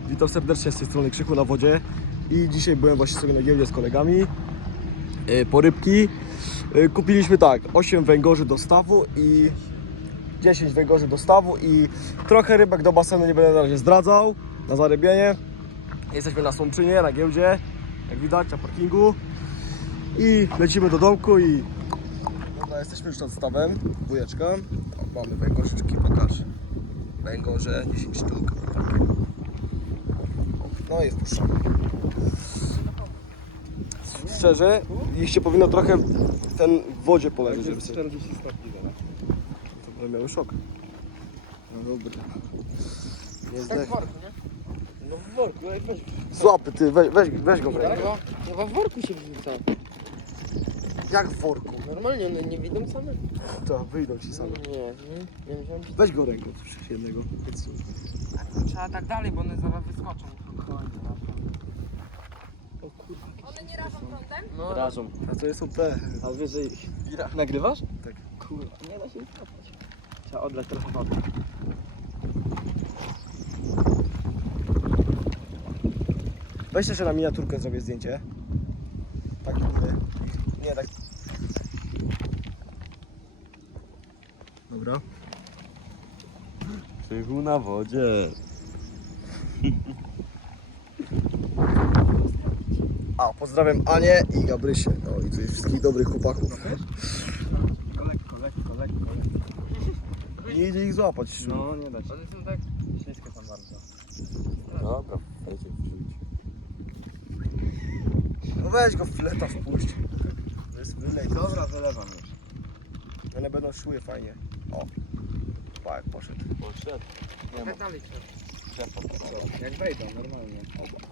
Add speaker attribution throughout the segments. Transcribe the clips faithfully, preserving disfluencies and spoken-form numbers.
Speaker 1: Witam serdecznie z tej strony Krzychu na wodzie. I dzisiaj byłem właśnie sobie na giełdzie z kolegami yy, po rybki. Yy, kupiliśmy tak, osiem węgorzy do stawu i dziesięć węgorzy do stawu i trochę rybek do basenu nie będę na razie zdradzał na zarybienie. Jesteśmy na Słomczynie, na giełdzie, jak widać, na parkingu. I lecimy do domku i... Dobra, jesteśmy już nad stawem, dwójeczka. O, mamy węgorzyczki, pokaż. Węgorze, dziesięć sztuk. No i wpuszczamy. Szczerze, ich się powinno trochę ten w wodzie poleżeć, żeby sobie...
Speaker 2: czterdzieści stopni zaraz.
Speaker 1: To będę miały szok. No dobra. Nie
Speaker 2: Tak
Speaker 1: zdech.
Speaker 2: w worku, nie? No w worku, ej, weź.
Speaker 1: Złapy ty, weź, weź, weź go w rękę.
Speaker 2: No, no w worku się wrzuca.
Speaker 1: Jak w worku?
Speaker 2: Normalnie one nie widzą same?
Speaker 1: To wyjdą ci same.
Speaker 2: Nie, nie, nie myślałem, że...
Speaker 1: Weź go ręką, przecież jednego.
Speaker 2: Trzeba tak dalej, bo one zaraz wyskoczą.
Speaker 1: O kurwa.
Speaker 3: One nie rażą prądem?
Speaker 2: No,
Speaker 4: Rażą.
Speaker 1: A to jest O P.
Speaker 4: A wiesz, że... Nagrywasz?
Speaker 1: Tak.
Speaker 4: Kurwa, nie da się złapać. Trzeba odlać trochę wody.
Speaker 1: Weź jeszcze na miniaturkę, zrobię zdjęcie. Tak, kurde. Nie, tak. Dobra.
Speaker 4: Krzychu na wodzie.
Speaker 1: A, pozdrawiam Anię i Gabrysię. No i tutaj wszystkich dobrych chłopaków.
Speaker 4: Lekko, lekko, lekko, lekko.
Speaker 1: Nie idzie ich złapać.
Speaker 4: No, nie da się.
Speaker 2: one są tak...
Speaker 4: Śliskie tam bardzo. Dobra, dajcie wrzucić.
Speaker 1: No weź go w fileta wpuść. To jest wylej.
Speaker 4: Dobra, wylewam już.
Speaker 1: One będą szły fajnie. O. Pa, jak poszedł.
Speaker 4: Poszedł. Nie ma.
Speaker 2: Tak dalej trzeba.
Speaker 4: Szefa. Jak wejdą, normalnie.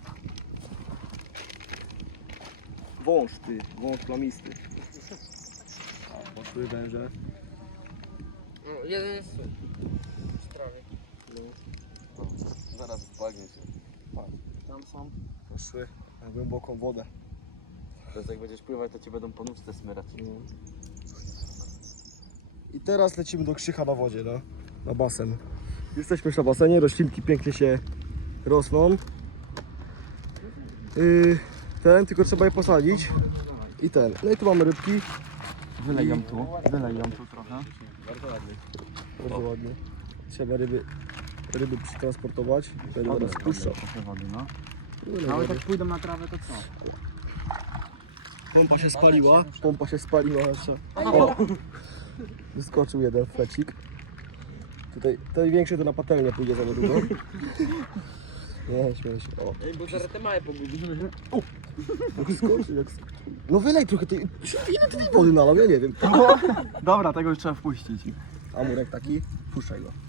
Speaker 1: Wąż ty, wąż plamisty. O, poszły węże.
Speaker 2: No, jeden jest tu. W trawie.
Speaker 1: No,
Speaker 4: Zaraz wpagnie się. Tam są.
Speaker 1: poszły na głęboką wodę.
Speaker 4: Teraz jak będziesz pływać, to ci będą po nóżce smyrać.
Speaker 1: No. I teraz lecimy do Krzycha na wodzie, no. Na basen. Jesteśmy już na basenie, roślinki pięknie się rosną. Yy, ten, tylko trzeba je posadzić. I ten. No i tu mamy rybki.
Speaker 4: Wylej ją tu, wylej ją tu trochę.
Speaker 1: Bardzo ładnie. Bardzo ładnie. Trzeba ryby, ryby przetransportować. Będę teraz puszczał.
Speaker 4: Trochę wody, no.
Speaker 1: No,
Speaker 4: No ale tak pójdą na trawę, to co?
Speaker 1: Pompa się spaliła. Pompa się spaliła nasza. O! Wyskoczył jeden flecik. Tutaj, ten większy to na patelnię pójdzie za niedługo. Nie, śmieję się. O,
Speaker 2: Ej, bo zaraz te małe pogubimy.
Speaker 1: jak skoczył, jak skoczył. No wylej trochę tej... Ile ty tej wody nalał? Ja nie wiem.
Speaker 4: Dobra, tego już trzeba wpuścić.
Speaker 1: Amurek taki, puszczaj go.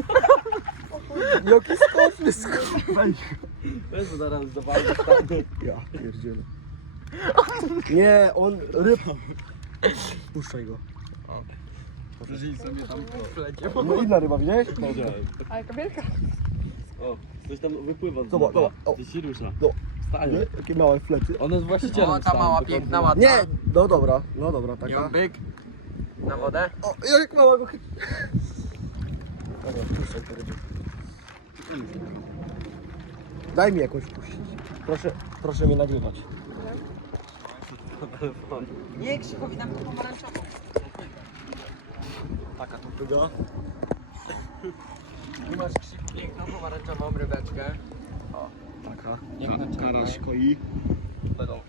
Speaker 1: Jaki skoczny skok.
Speaker 4: Weź. Weź, bo zaraz zawalisz.
Speaker 1: Ja pierdzielę. Nie, on ryb. Puszczaj go.
Speaker 4: Żyj sobie tam
Speaker 1: No inna ryba, widziałeś?
Speaker 3: A jaka wielka?
Speaker 4: O, coś tam wypływa z
Speaker 1: Zobacz,
Speaker 4: woda.
Speaker 1: zobacz, o.
Speaker 4: Coś się rusza.
Speaker 1: No.
Speaker 4: Wstaje.
Speaker 1: Nie? Jakie małe flety.
Speaker 4: One z właścicielem
Speaker 2: O, ta
Speaker 4: wstają,
Speaker 2: mała,
Speaker 4: tylko-
Speaker 2: piękna, ładna.
Speaker 1: Nie, no dobra, no dobra, taka.
Speaker 2: Ją byk. Na wodę.
Speaker 1: O, jak mała go chyba. Dobra, puszczaj te ryby. Daj mi jakąś puścić. Proszę, proszę mnie nagrywać.
Speaker 2: Nie, Krzychowi dam to pomarańczową.
Speaker 1: Taka to pyga.
Speaker 2: Tu masz, Krzychu, piękną pomarańczową rybeczkę.
Speaker 1: Taka.
Speaker 2: Jak na czarnej.
Speaker 1: Karaś koi. Będą.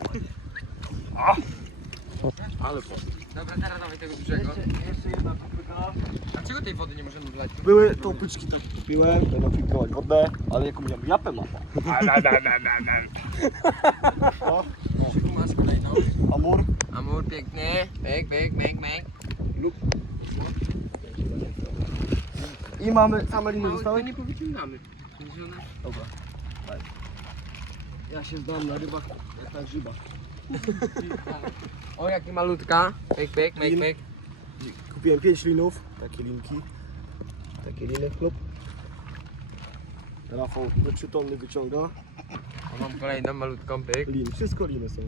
Speaker 4: Ale po.
Speaker 2: Dobra, teraz dawaj tego dużego.
Speaker 4: Jeszcze jedna popyka.
Speaker 2: Dlaczego tej wody nie możemy wlać?
Speaker 1: Były tą pyczki tak kupiłem, będą filtrować wodę, ale jaką miałem japę mam. O,
Speaker 2: Krzychu, masz kolejną.
Speaker 1: amur.
Speaker 2: Amur, piękny. Myk, myk, myk, myk.
Speaker 1: I mamy same liny
Speaker 2: Mały, to
Speaker 1: zostały.
Speaker 2: nie powyciągamy.
Speaker 1: Dobra. Daj. Ja się znam na rybach jak na grzybach.
Speaker 2: O, jaki malutka. Myk, myk, myk, myk.
Speaker 1: Kupiłem pięć linów, takie linki. Takie liny klub. Rafał do trzy tony wyciąga.
Speaker 2: O, mam kolejną malutką, pyk.
Speaker 1: Liny, wszystko liny są.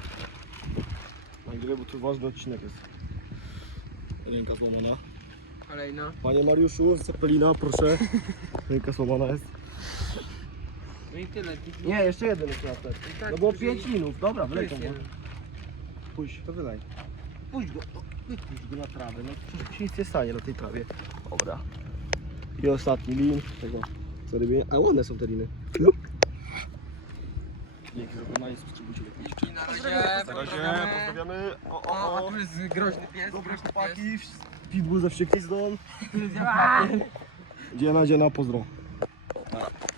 Speaker 1: Nagrywaj, bo tu ważny odcinek jest. Ręka złamana.
Speaker 2: Kolejna.
Speaker 1: Panie Mariuszu, z Cepelina, proszę. Ręka słamana jest.
Speaker 2: No i tyle.
Speaker 1: Nie, jeszcze jeden jest na ten.
Speaker 2: tak,
Speaker 1: No było
Speaker 2: później-
Speaker 1: pięć minut, dobra, wylej to.
Speaker 2: jest jeden.
Speaker 1: Pójdź, to wylej. Pójdź go, o, wypuść go na trawę, no przecież się nic nie stanie na tej trawie. Dobra. I ostatni lin, tego, co robię. A ładne są te liny. Dzięki za oglądanie, subskrybujcie, lajkujcie.
Speaker 2: Na razie.
Speaker 1: Na razie, pozdrawiamy. O,
Speaker 2: O,
Speaker 1: o,
Speaker 2: o,
Speaker 1: o.
Speaker 2: tu jest groźny pies.
Speaker 1: Dobre
Speaker 2: groźny
Speaker 1: chłopaki,
Speaker 2: pies.
Speaker 1: pitbull ze wścieklizną.
Speaker 2: Tu jest- A!
Speaker 1: Dziena, dziena, pozdro.